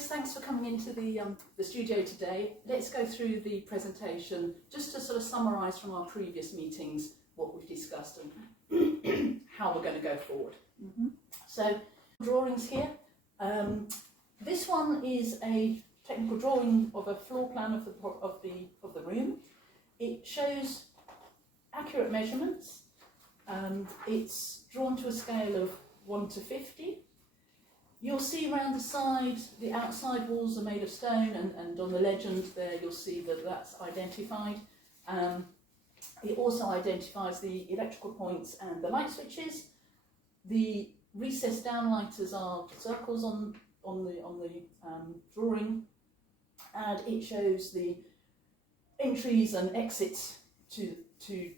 Chris, thanks for coming into the studio today. Let's go through the presentation just to sort of summarise from our previous meetings what we've discussed and how we're going to go forward. So, drawings here. This one is a technical drawing of a floor plan of the room. It shows accurate measurements. It's drawn to a scale of 1 to 50. You'll see around the side, the outside walls are made of stone, and on the legend there you'll see that that's identified. It also identifies the electrical points and the light switches. The recessed downlighters are circles on the drawing, and it shows the entries and exits to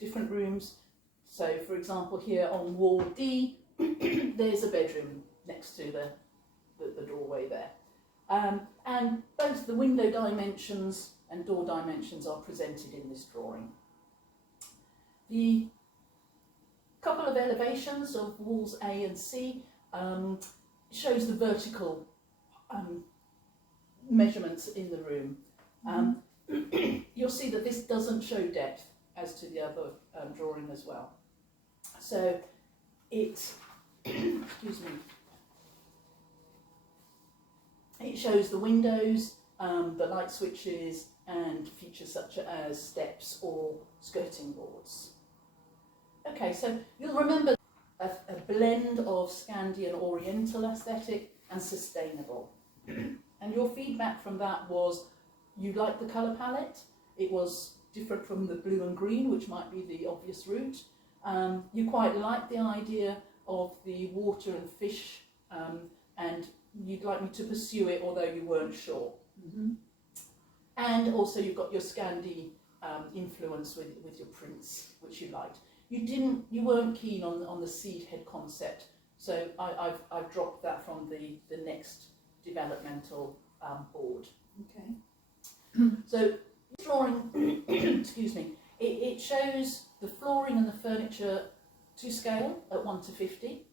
different rooms. So, for example, here on wall D, there's a bedroom next to the doorway there. And both the window dimensions and door dimensions are presented in this drawing. The couple of elevations of walls A and C shows the vertical measurements in the room. You'll see that this doesn't show depth as to the other drawing as well. So it, excuse me, it shows the windows, the light switches, and features such as steps or skirting boards. Okay, so you'll remember a blend of Scandi and Oriental aesthetic and sustainable. And your feedback from that was you liked the colour palette. It was different from the blue and green, which might be the obvious route. You quite liked the idea of the water and fish, and you'd like me to pursue it, although you weren't sure. And also you've got your Scandi influence with your prints, which you liked. You weren't keen on the seed head concept, so I've dropped that from the next developmental board. Okay. So this drawing, excuse me, it shows the flooring and the furniture to scale at 1 to 50,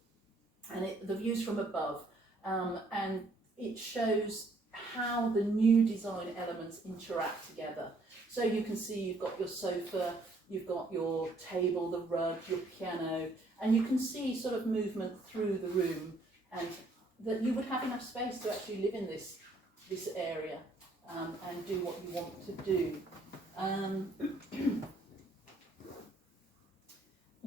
and the views from above. And it shows how the new design elements interact together. So you can see you've got your sofa, you've got your table, the rug, your piano, and you can see sort of movement through the room, and that you would have enough space to actually live in this area and do what you want to do.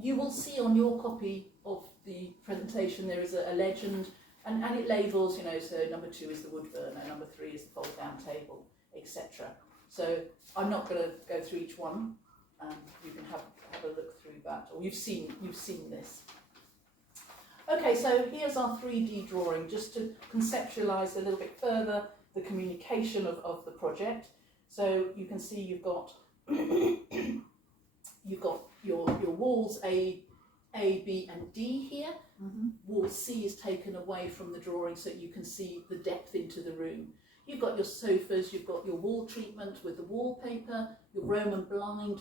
You will see on your copy of the presentation there is a legend. And it labels, you know, so number 2 is the wood burner, number 3 is the fold down table, etc. So I'm not going to go through each one. You can have a look through that, or you've seen this. Okay, so here's our 3D drawing, just to conceptualise a little bit further the communication of the project. So you can see you've got your walls A, B and D here. Wall C is taken away from the drawing so you can see the depth into the room. You've got your sofas, you've got your wall treatment with the wallpaper, your Roman blind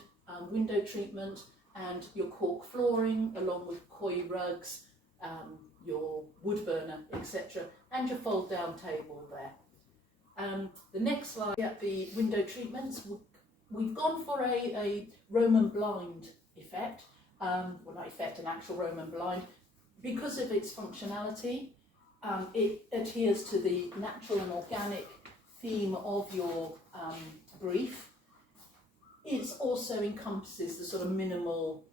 window treatment, and your cork flooring along with koi rugs, your wood burner, etc. and your fold down table there. The next slide, the window treatments. We've gone for a Roman blind effect. Well, not effect, an actual Roman blind. Because of its functionality, it adheres to the natural and organic theme of your brief. It also encompasses the sort of minimal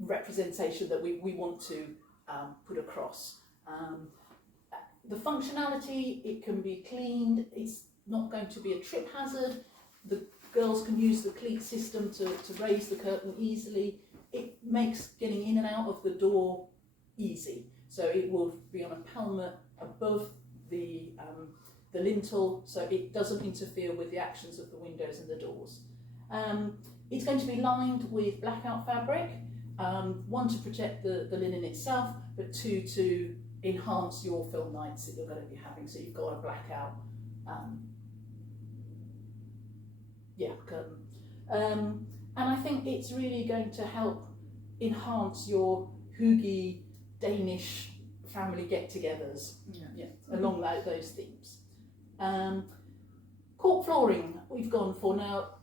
representation that we want to put across. The functionality, it can be cleaned, it's not going to be a trip hazard. The girls can use the cleat system to raise the curtain easily. It makes getting in and out of the door easy. So it will be on a pelmet above the lintel, so it doesn't interfere with the actions of the windows and the doors. It's going to be lined with blackout fabric, 1 to protect the linen itself, but 2 to enhance your film nights that you're going to be having. So you've got a blackout curtain. And I think it's really going to help enhance your hygge Danish family get-togethers, Yeah. along those themes. Cork flooring we've gone for now.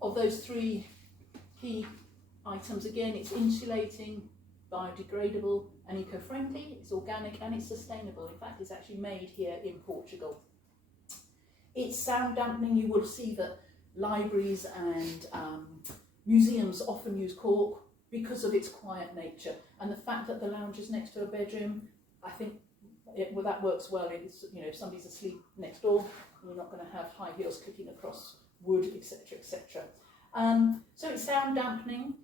Of those 3 key items, again, it's insulating, biodegradable and eco-friendly, it's organic and it's sustainable. In fact, it's actually made here in Portugal. It's sound dampening. You will see that libraries and museums often use cork because of its quiet nature, and the fact that the lounge is next to a bedroom, I think that works well. It's, if somebody's asleep next door, you're not going to have high heels kicking across wood, etc., etc. So it's sound dampening.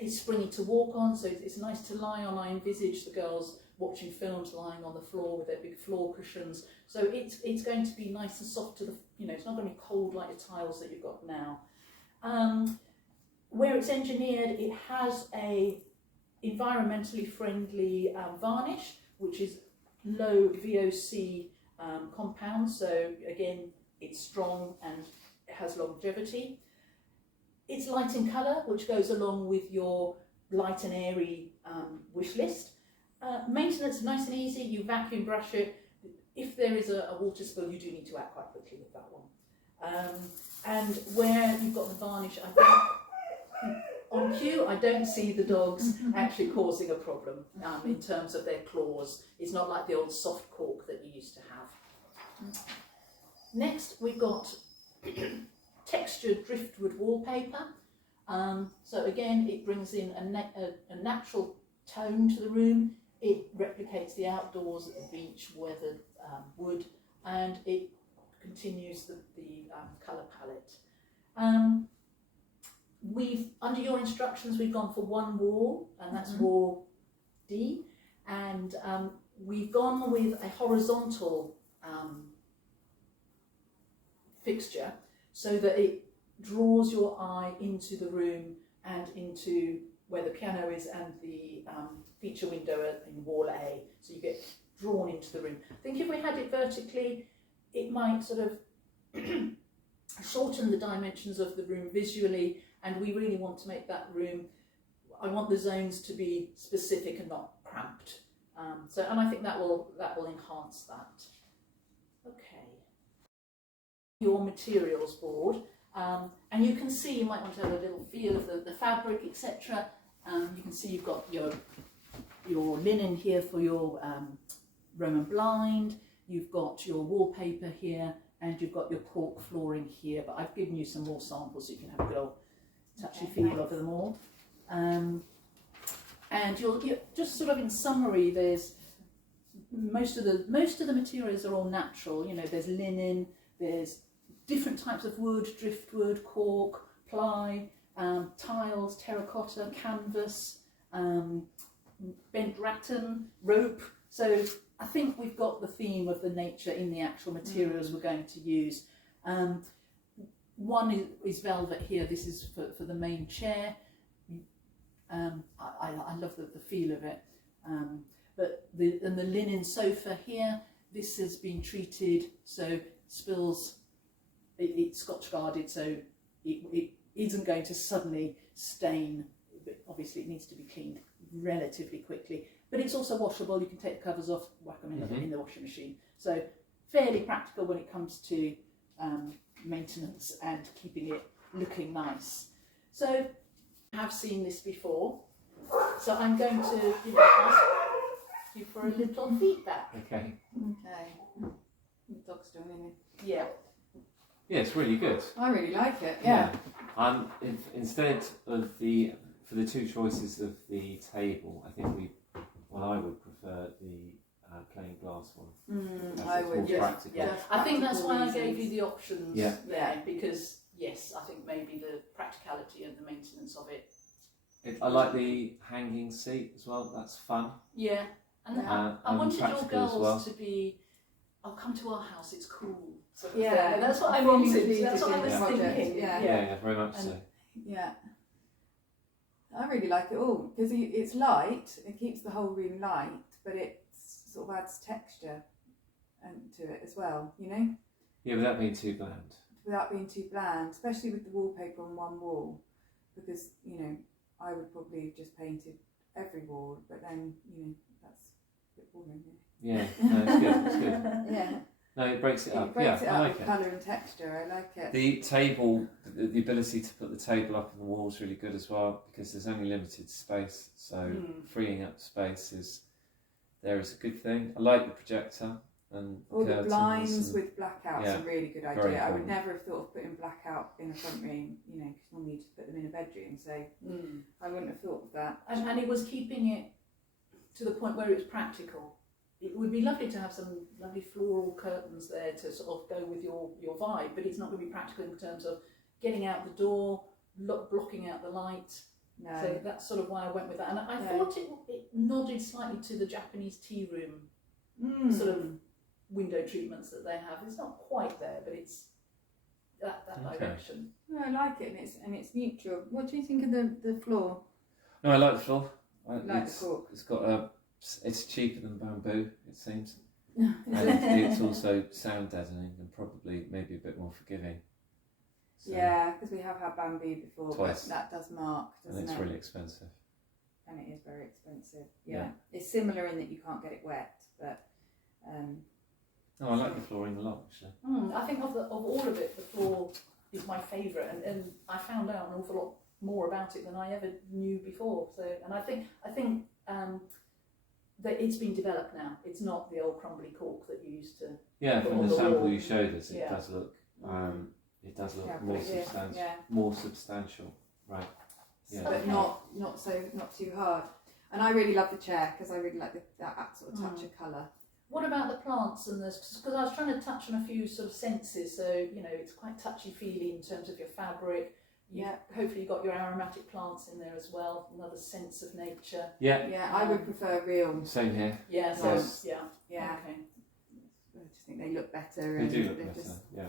It's springy to walk on, so it's nice to lie on. I envisage the girls watching films lying on the floor with their big floor cushions. So it's going to be nice and soft to the, it's not going to be cold like the tiles that you've got now. Where it's engineered, it has a environmentally friendly varnish, which is low VOC compound. So again, it's strong and it has longevity. It's light in colour, which goes along with your light and airy wish list. Maintenance, nice and easy. You vacuum brush it. If there is a water spill, you do need to act quite quickly with that one. And where you've got the varnish, I think on cue, I don't see the dogs actually causing a problem in terms of their claws. It's not like the old soft cork that you used to have. Next, we've got textured driftwood wallpaper. So again, it brings in a natural tone to the room. It replicates the outdoors at the beach, weathered wood, and it continues the colour palette. Under your instructions, we've gone for one wall, and that's wall D, and we've gone with a horizontal fixture so that it draws your eye into the room and into where the piano is and the feature window in wall A, so you get drawn into the room. I think if we had it vertically, it might sort of shorten the dimensions of the room visually, and we really want to make that room, I want the zones to be specific and not cramped. And I think that will enhance that. Okay. Your materials board, and you can see, you might want to have a little feel of the fabric, etc. You can see you've got your linen here for your Roman blind, you've got your wallpaper here, and you've got your cork flooring here, but I've given you some more samples so you can have a good old touchy feel of them all. And you're just sort of in summary, there's most of the materials are all natural. There's linen, there's different types of wood, driftwood, cork, ply, tiles, terracotta, canvas, bent rattan, rope. So I think we've got the theme of the nature in the actual materials we're going to use. One is velvet here. This is for the main chair. I love the feel of it. But the linen sofa here, this has been treated so spills. It's Scotch guarded, so it isn't going to suddenly stain. But obviously, it needs to be cleaned relatively quickly. But it's also washable. You can take the covers off, whack them in the washing machine. So fairly practical when it comes to maintenance and keeping it looking nice. So I have seen this before. So I'm going to ask you for a little feedback. Okay. Okay. The dog's doing it. Yeah. Yeah, it's really good. I really like it. Yeah. Instead of for the two choices of the table, I think I would prefer the plain glass one. I would. Practical. Yeah. I think that's why I reasons. gave you the options. Yeah. There, because yes, I think maybe the practicality and the maintenance of it. I like the hanging seat as well. That's fun. Yeah. And I and wanted your practical as girls well. to be, "Oh, come to our house, it's cool." Sort of Yeah, thing. That's what I feeling wanted. included That's what I in was the project, thinking. yeah. Yeah, very much so. Yeah. I really like it all because it's light. It keeps the whole room light, but it sort of adds texture to it as well. Yeah, without being too bland. Without being too bland, especially with the wallpaper on one wall, because I would probably have just painted every wall, but then that's a bit boring. Yeah, no, it's good. It's good. Yeah, No, it breaks it up. it breaks it I up like with it. colour and texture. I like it. The table, the ability to put the table up on the wall is really good as well, because there's only limited space, so freeing up space is a good thing. I like the projector and All the curtains blinds and- with blackouts yeah, are a really good very idea. I would important. never have thought of putting blackout in a front room, because normally you just put them in a bedroom. So I wouldn't have thought of that. And it was keeping it to the point where it was practical. It would be lovely to have some lovely floral curtains there to sort of go with your vibe, but it's not going to be practical in terms of getting out the door, blocking out the light. No. So that's sort of why I went with that. And I thought it nodded slightly to the Japanese tea room sort of window treatments that they have. It's not quite there, but it's that direction. No, I like it, and it's neutral. What do you think of the floor? No, I like the floor. Like the cork. It's got it's cheaper than bamboo, it seems. And it's also sound deadening and probably maybe a bit more forgiving. So, Yeah, because we have had bamboo before, Twice. but that does mark, doesn't and it's it? really expensive. And it is very expensive. Yeah. Yeah. It's similar in that you can't get it wet, but No, I like the flooring a lot, actually. I think of all of it, the floor is my favourite, and I found out an awful lot more about it than I ever knew before. So, and I think that it's been developed now. It's not the old crumbly cork that you used to. Yeah, put from on the sample wall. you showed us, it Yeah. does look Yeah, more but it is, substantial. yeah. More substantial, right? Yeah. but Okay. not too hard. And I really love the chair because I really like that sort of touch of colour. What about the plants and this? Because I was trying to touch on a few sort of senses. So it's quite touchy-feely in terms of your fabric. Hopefully you've got your aromatic plants in there as well. Another sense of nature. Yeah. Yeah, I would prefer real. Same here. Yeah. So Yes. yeah. Yeah, Okay. I just think they look better. They and do look they're better. just- Yeah.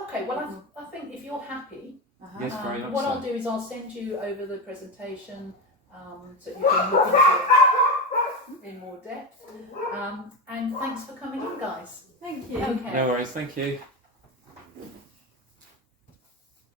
Okay. Well, I think if you're happy. Yes, very much What so. I'll do is I'll send you over the presentation so you can look into it in more depth. And thanks for coming in, guys. Thank you. Okay. No worries. Thank you.